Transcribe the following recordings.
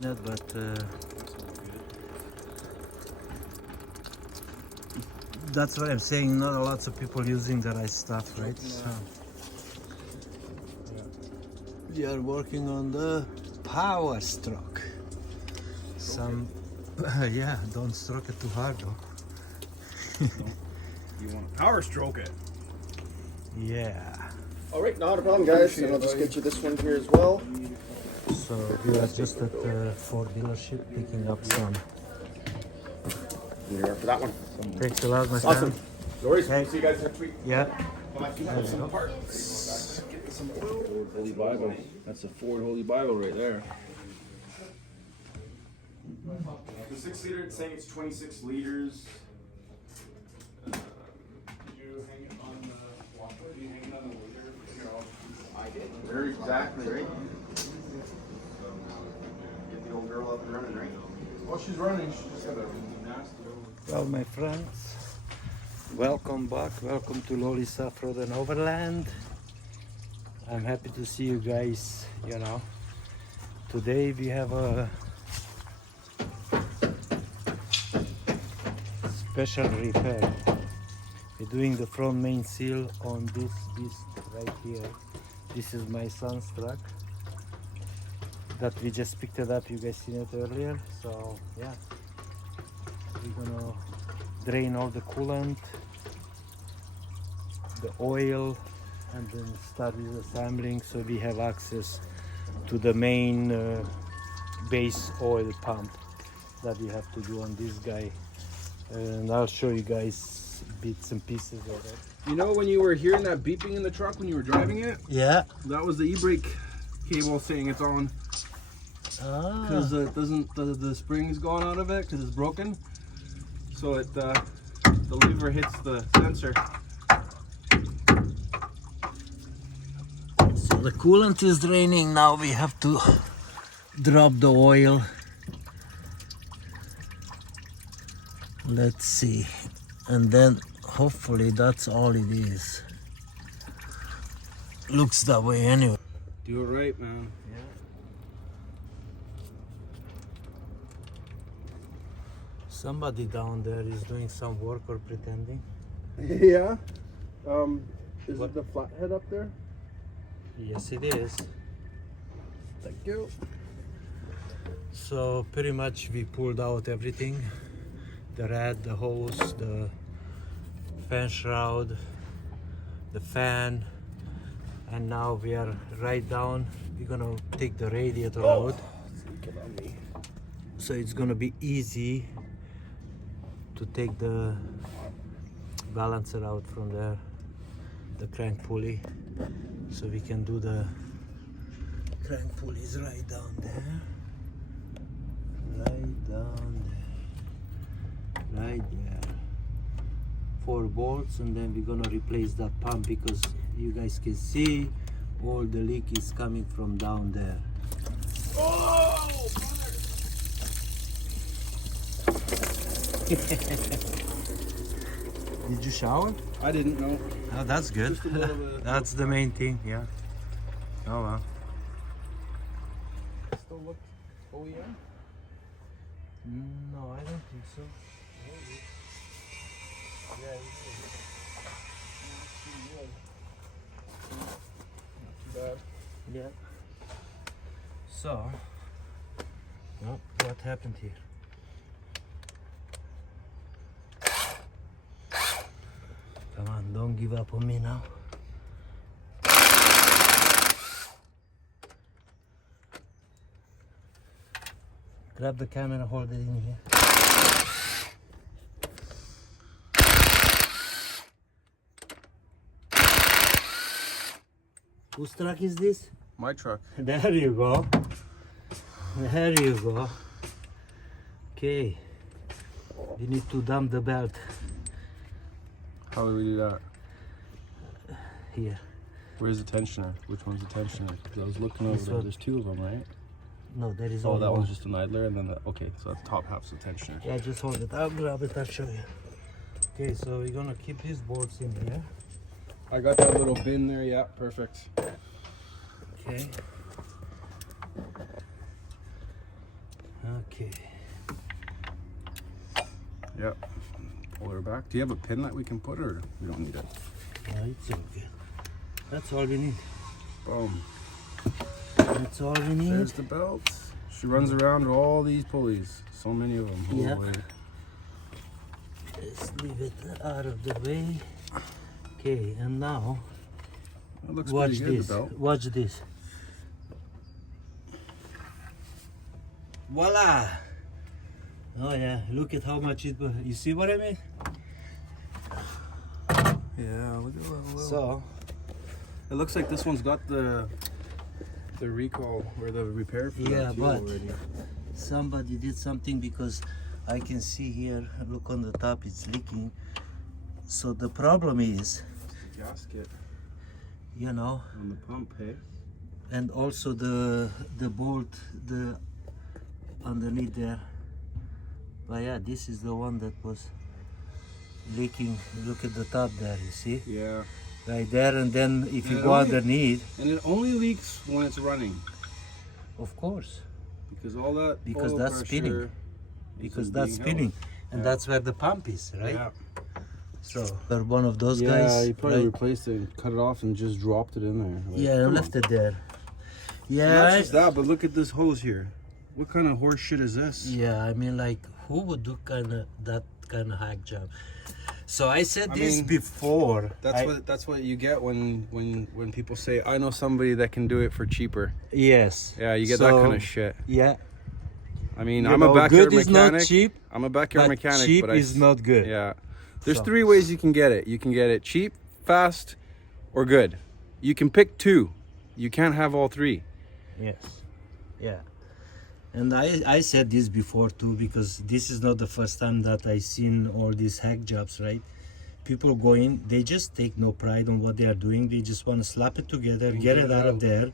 But that's what I'm saying. Not a lots of people using the right stuff, right? So we are working on the power stroke. Some, yeah, don't stroke it too hard though. You want to power stroke it? Yeah. All right, not a problem, guys. And I'll just get you this one here as well. So we are just at the Ford dealership picking up some. Here for that one. Thanks a lot, my Awesome. friend. No worries. Okay. See you guys next week. Yeah. Some parts. Some oil. Holy Bible. That's a Ford Holy Bible right there. The 6 liter, it's saying it's 26 liters. Did you hang it on the walkway? Did you hang it on the waiter? I did. Very exactly right. Get the old girl up and running, right? Well, she's running. She just had a nasty. Well, my friends, welcome back. Welcome to Loli's Off-Road and Overland. I'm happy to see you guys. You know, today we have a special repair. We're doing the front main seal on this beast right here. This is my son's truck that we just picked it up. You guys seen it earlier. So yeah, we're gonna drain all the coolant, the oil, and then start disassembling so we have access to the main base oil pump that we have to do on this guy. And I'll show you guys bits and pieces of it. You know when you were hearing that beeping in the truck when you were driving it? Yeah. That was the e-brake cable saying it's on. Because it doesn't, the spring's gone out of it because it's broken. So it, the lever hits the sensor. So the coolant is draining. Now we have to drop the oil. Let's see. And then hopefully that's all it is. Looks that way anyway. Do it right, man. Somebody down there is doing some work or pretending. Yeah. Is What? it the flathead up there? Yes, it is. Thank you. So pretty much we pulled out everything. The rad, the hose, the fan shroud, the fan, and now we are right down. We're gonna take the radiator out. So it's gonna be easy to take the balancer out from there, the crank pulley, so we can do the crank pulleys right down there, right down there, right there. 4 bolts, and then we're gonna replace that pump because you guys can see all the leak is coming from down there. Oh! Did you shower? I didn't know. Oh, that's good. Just a little bit. That's the main thing, yeah. Oh well. Still look OEM? No, I don't think so. Yeah, you did. Not too bad. Yeah. So, oh, what happened here? Come on, don't give up on me now. Grab the camera, hold it in here. Whose truck is this? My truck. There you go. There you go. Okay. We need to dump the belt How do we do that? here. Where's the tensioner? Which one's the tensioner? Because I was looking over This there. one. There's 2 of them, right? No, there is Oh, only that one. one's just an idler, and then the, okay, so the top half's the tensioner. Yeah, just hold it. I'll grab it. I'll show you. Okay, so we're gonna keep these bolts in here. I got that little bin there. Yeah, perfect. Okay. Okay. Yep. Pull her back. Do you have a pin that we can put, or we don't need it? Yeah, it's okay. That's all we need. Boom. That's all we need. There's the belt. She runs around with all these pulleys. So many of them. Yeah. Holy. Let's leave it out of the way. Okay, and now That looks watch pretty good, this. the belt. Watch this. Voila! Oh yeah, look at how much it. You see what I mean? Yeah, look at that. So It looks like this one's got the recall or the repair for yeah, that too but already. somebody did something because I can see here. Look on the top, it's leaking. So the problem is, Gasket you know, on the pump, hey? and also the bolt, the underneath there. But yeah, this is the one that was leaking. Look at the top there, you see? Yeah. Right there, and then if you And it go only- underneath, And it only leaks when it's running of course, because all that Because oil that's pressure spinning. isn't because that's being spinning, held. and Yeah. that's where the pump is, right? Yeah. So they're one of those Yeah, guys. you probably right? replaced it and cut it off and just dropped it in there. Like, Yeah, I come left on. it there. Not Yeah, just that, but look at this hose here. What kind of horse shit is this? yeah. I mean, like, who would do that kind of hack job? So I said I this mean, before. That's what you get when people say, I know somebody that can do it for cheaper. Yes. Yeah, you get that So, kind of shit. Yeah. I mean, You I'm know, a backyard good is mechanic. not cheap, I'm a backyard but mechanic, cheap but is not good. Yeah. There's So- 3 ways you can get it. You can get it cheap, fast, or good. You can pick 2. You can't have all 3. Yes. Yeah. And I said this before too, because this is not the first time that I seen all these hack jobs, right? People go in, they just take no pride on what they are doing. They just want to slap it together, get it out of there,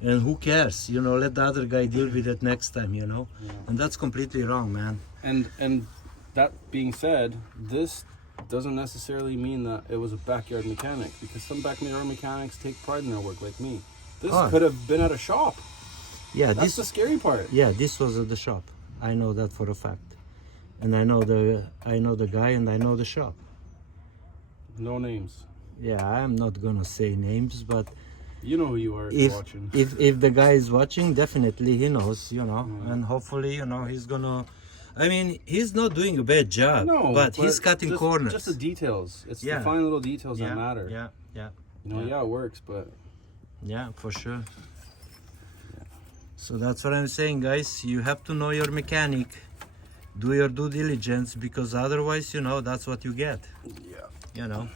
and who cares? You know, let the other guy deal with it next time, you know? Yeah. And that's completely wrong, man. And that being said, this doesn't necessarily mean that it was a backyard mechanic, because some backyard mechanics take pride in their work, like me. This Oh. could have been at a shop. Yeah, That's the scary part. yeah, this was at the shop. I know that for a fact. And I know the guy, and I know the shop. No names. Yeah, I'm not gonna say names, but You know who you are if if you're watching. if the guy is watching, definitely he knows, you know, Yeah. and hopefully, you know, he's gonna. I mean, he's not doing a bad job, No, but he's cutting just, corners. Just the details. It's Yeah. the fine little details yeah, that matter. yeah, yeah, You know, yeah, it works, but yeah, for sure. So that's what I'm saying, guys. You have to know your mechanic, do your due diligence, because otherwise, you know, that's what you get. yeah. You know.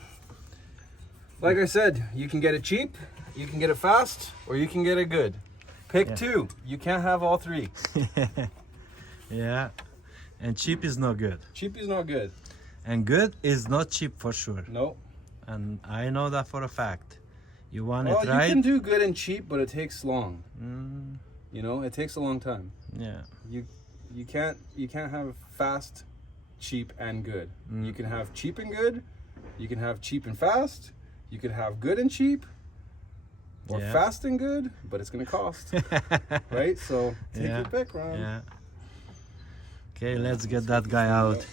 Like I said, you can get it cheap, you can get it fast, or you can get it good. Pick Yeah. 2. You can't have all 3. Yeah, and cheap is not good, Cheap is not good. and good is not cheap for sure. Nope. And I know that for a fact. You want Well, it you right? can do good and cheap, but it takes long. Mm, You know, it takes a long time. yeah. You can't have fast, cheap, and good. Mm. You can have cheap and good. You can have cheap and fast. You can have good and cheap, or Yeah. fast and good, but it's gonna cost, right? So take Yeah. your pick, Ron. Yeah. Okay, let's get that guy out.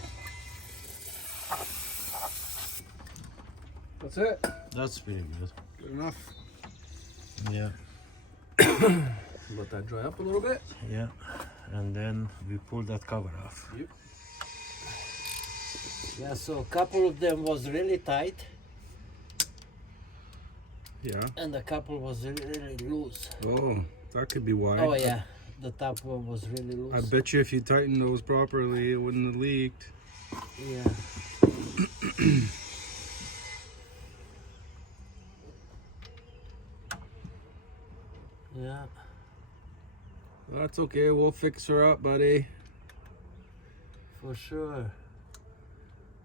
That's it. That's pretty good. Good enough. Yeah. Let that dry up a little bit. Yeah. And then we pull that cover off. Yep. Yeah, so a couple of them was really tight Yeah. and a couple was really loose. Oh, that could be why. Oh yeah, the top one was really loose. I bet you if you tightened those properly, it wouldn't have leaked. Yeah. Yeah. That's okay. We'll fix her up, buddy. For sure.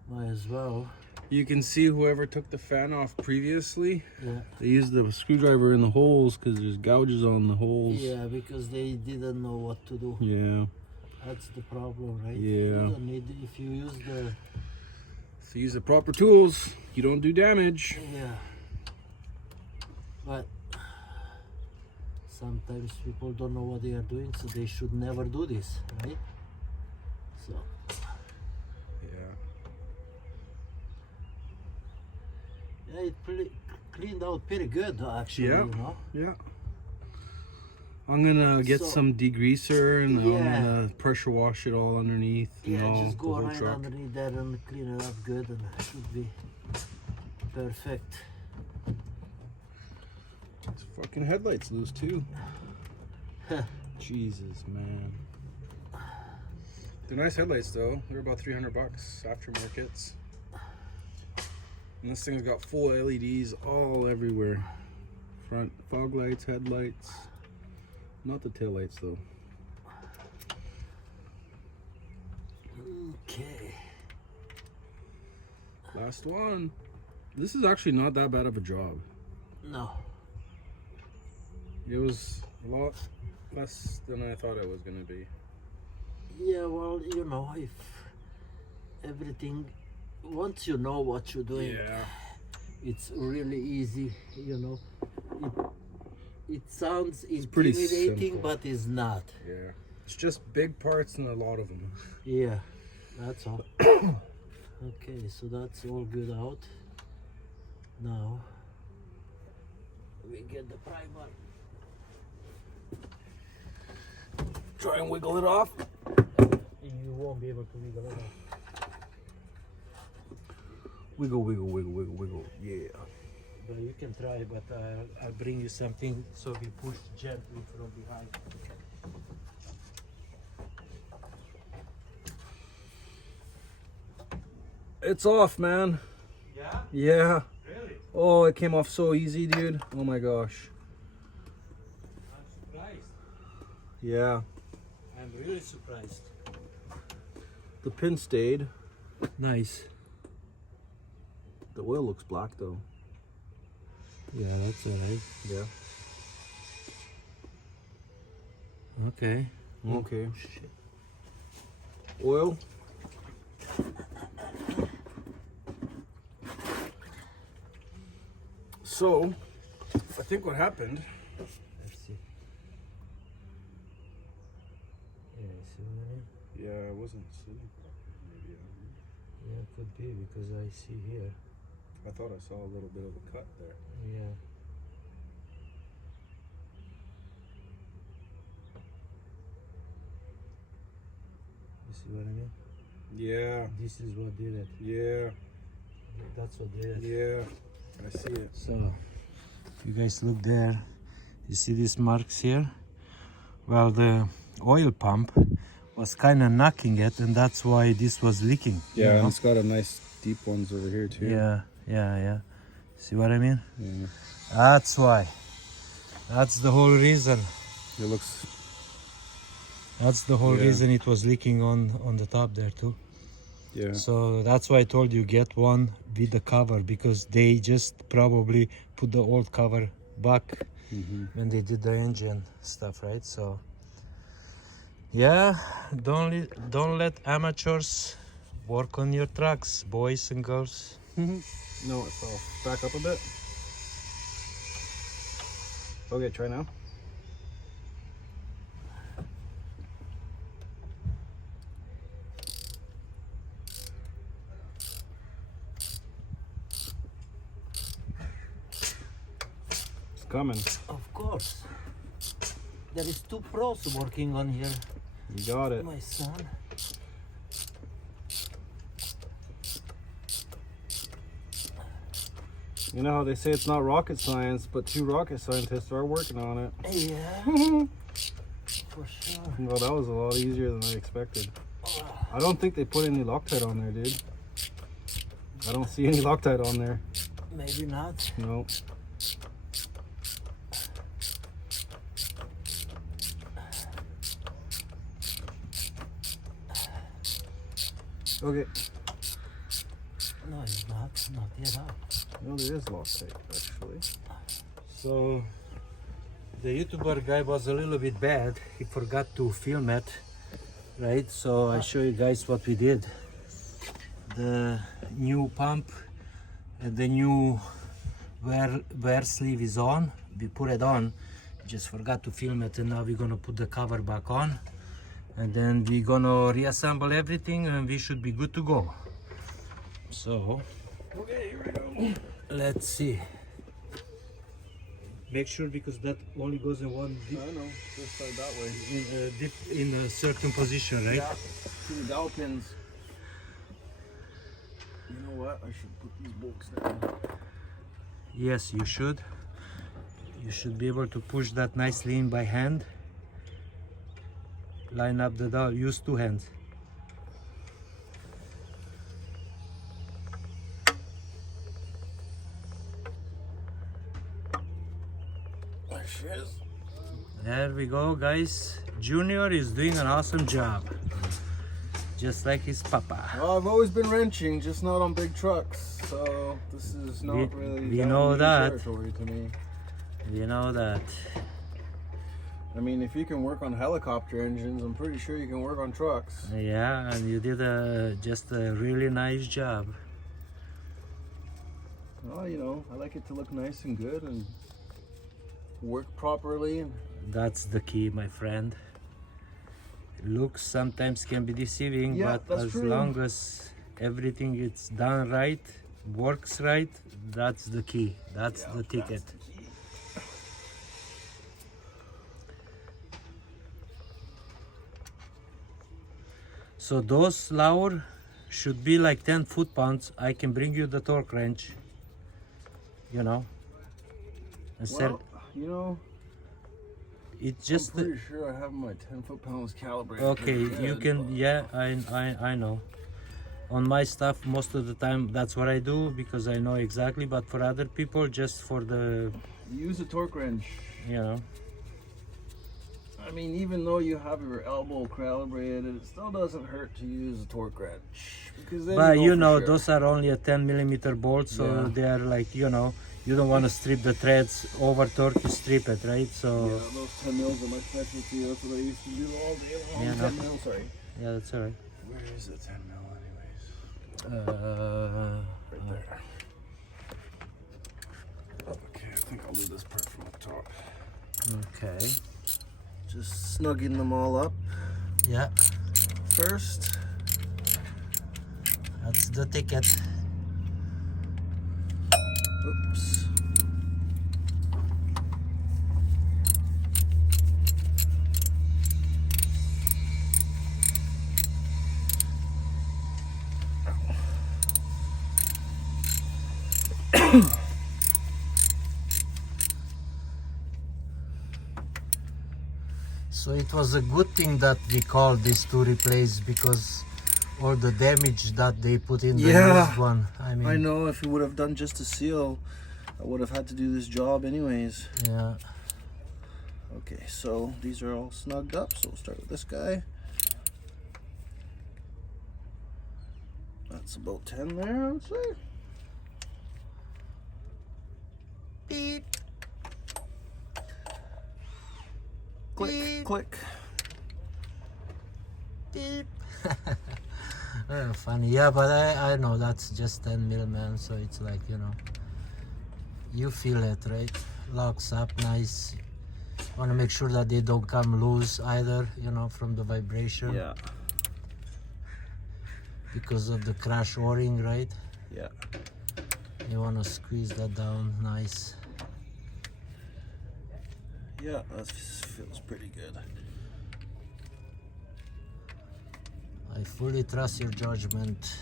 Might as well. You can see whoever took the fan off previously, Yeah. they used the screwdriver in the holes because there's gouges on the holes. Yeah, because they didn't know what to do. Yeah. That's the problem, right? Yeah. You don't need, if you use the, So use the proper tools. You don't do damage. yeah. But sometimes people don't know what they are doing, so they should never do this, right? So yeah, it cleaned out pretty good actually, Yeah. you know. Yeah. I'm gonna get So- some degreaser and Yeah. I'm gonna pressure wash it all underneath. You Yeah, know, just the go whole right truck. underneath that and clean it up good, and it should be perfect. This fucking headlights loose too. Jesus, man. They're nice headlights though. They're about $300 aftermarkets. And this thing's got full LEDs all everywhere. Front fog lights, headlights. Not the tail lights though. Okay. Last one. This is actually not that bad of a job. No. It was a lot less than I thought it was gonna be. Yeah, well, you know, if everything, once you know what you're doing, Yeah. it's really easy, you know. It sounds pretty intimidating, simple. but it's not. Yeah. It's just big parts and a lot of them. Yeah, that's all. Okay, so that's all good out. Now we get the primer. Try and wiggle it off. You won't be able to wiggle it off. Wiggle, wiggle, wiggle, wiggle, wiggle. Yeah. But you can try, but I'll bring you something so we push gently from behind. It's off, man. Yeah? Yeah. Really? Oh, it came off so easy, dude. Oh my gosh. I'm surprised. Yeah. I'm really surprised. The pin stayed. Nice. The oil looks black though. Yeah, that's alright. Yeah. Okay. Okay. Shit. Oil. So, I think what happened. Let's see. Yeah, see what I mean? Yeah, I wasn't sitting properly. Maybe. I don't know. Yeah, it could be because I see here. I thought I saw a little bit of a cut there. Yeah. You see what I mean? Yeah. This is what did it. Yeah. That's what did it. Yeah. I see it. So, if you guys look there, you see these marks here? Well, the oil pump was kind of knocking it, and that's why this was leaking. you Yeah, and know? it's got a nice deep ones over here too. Yeah. See what I mean? Yeah. That's why. That's the whole reason. It looks. That's the whole Yeah. reason it was leaking on the top there too. Yeah. So that's why I told you get one with the cover, because they just probably put the old cover back when they did the engine stuff, right? So yeah, don't let amateurs work on your trucks, boys and girls. No, it's off. Back up a bit. Okay, try now. It's coming. Of course. There is 2 pros working on here, You got it. my son. You know how they say it's not rocket science, but 2 rocket scientists are working on it. Yeah, for sure. Well, that was a lot easier than I expected. I don't think they put any Loctite on there, dude. I don't see any Loctite on there. Maybe not. No. Okay. No, it's not yet out. No, there is Loctite, actually. So the YouTuber guy was a little bit bad. He forgot to film it, right? So I show you guys what we did. The new pump and the new wear sleeve is on. We put it on. Just forgot to film it, and now we're gonna put the cover back on, and then we're gonna reassemble everything, and we should be good to go. So, Okay, here we go. let's see. Make sure, because that only goes in one I know, this side that way. in a certain position, right? Yeah, to the dowel pins. You know what? I should put these bolts down. Yes, you should. You should be able to push that nicely in by hand. Line up the dowel. Use two hands. There she is. There we go, guys. Junior is doing an awesome job. Just like his papa. Well, I've always been wrenching, just not on big trucks. So this is not really we know new that. territory to me. You know that. I mean, if you can work on helicopter engines, I'm pretty sure you can work on trucks. Yeah, and you did just a really nice job. Well, you know, I like it to look nice and good and work properly. That's the key, my friend. Looks sometimes can be deceiving, Yeah, but that's as true. long as everything is done right, works right, that's the key. That's the ticket. That's the key. So those lower should be like 10 foot-pounds. I can bring you the torque wrench, you know. Instead, Well, you know, it's just I'm pretty sure I have my 10 foot-pounds calibrated. okay. pretty You good, can, but- yeah. I know. On my stuff, most of the time, that's what I do because I know exactly. But for other people, just for the, Use a torque wrench. you know. I mean, even though you have your elbow calibrated, it still doesn't hurt to use a torque wrench. Because then But you you for know, sure. those are only a 10mm bolts, so Yeah. they are like, you know, you don't want to strip the threads over torque, you strip it, right? So Yeah, those 10 mils are my specialty. That's what I used to do all day long. Yeah, 10 no. mils, sorry. yeah, that's all right. Where is the 10 mil anyways? Right there. Okay, I think I'll do this part from up top. Okay. Just snugging them all up Yeah, first. that's the ticket. Oops. So it was a good thing that we called this to replace, because all the damage that they put in the Yeah. used one. I mean, I know if you would have done just a seal, I would have had to do this job anyways. yeah. Okay, so these are all snugged up, so we'll start with this guy. That's about 10 there, I would say. Beep. Click, Beep. click. Beep. Funny, yeah, but I know that's just 10mm, man. So it's like, you know, you feel it, right? Locks up nice. Want to make sure that they don't come loose either, you know, from the vibration. Yeah, Because of the crash o-ring, right? yeah. You want to squeeze that down nice. Yeah, that feels pretty good. I fully trust your judgment.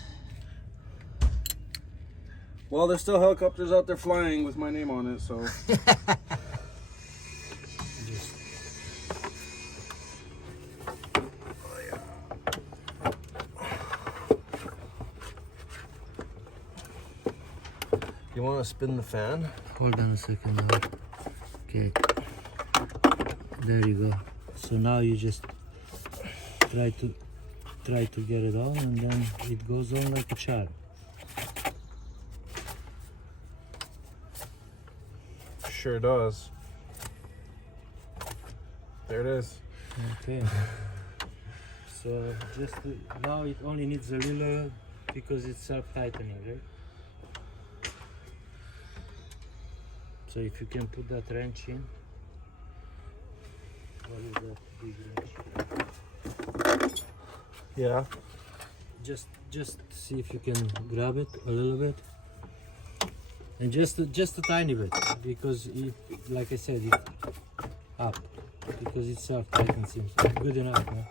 Well, there's still helicopters out there flying with my name on it, so. You want to spin the fan? Hold on a second now. Okay. There you go. So now you just try to get it on, and then it goes on like a charm. Sure does. There it is. Okay. So just now it only needs a little, because it's self-tightening, right? So if you can put that wrench in. What is that big wrench? Yeah. Just see if you can grab it a little bit, and just a tiny bit, because it, like I said, it up, because it's soft. I can see good enough. No?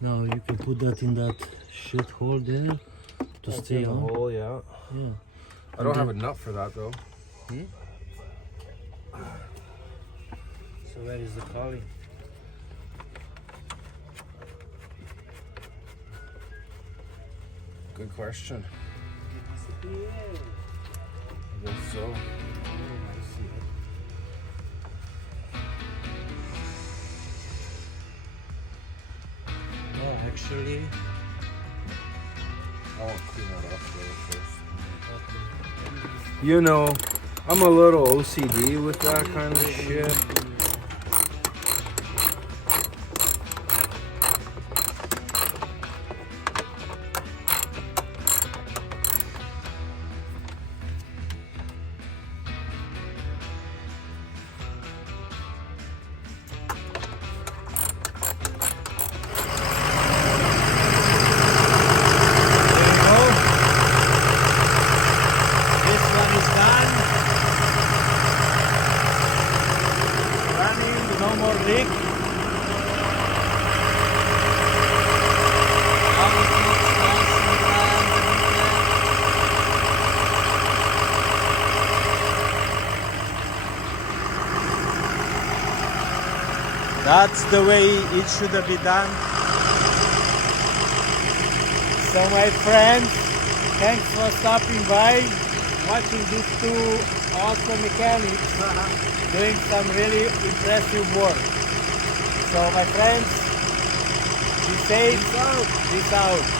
Now you can put that in that shit hole there to stay on. hole, yeah. Yeah. I don't have a nut for that though. So where is the collie? Good question. I guess so. No, actually, I want to clean that off first. You know, I'm a little OCD with that kind of shit. no more leak. That's the way it should have been done. So my friends, thanks for stopping by, watching these two awesome mechanics doing some really impressive work. So my friends, be safe, peace out.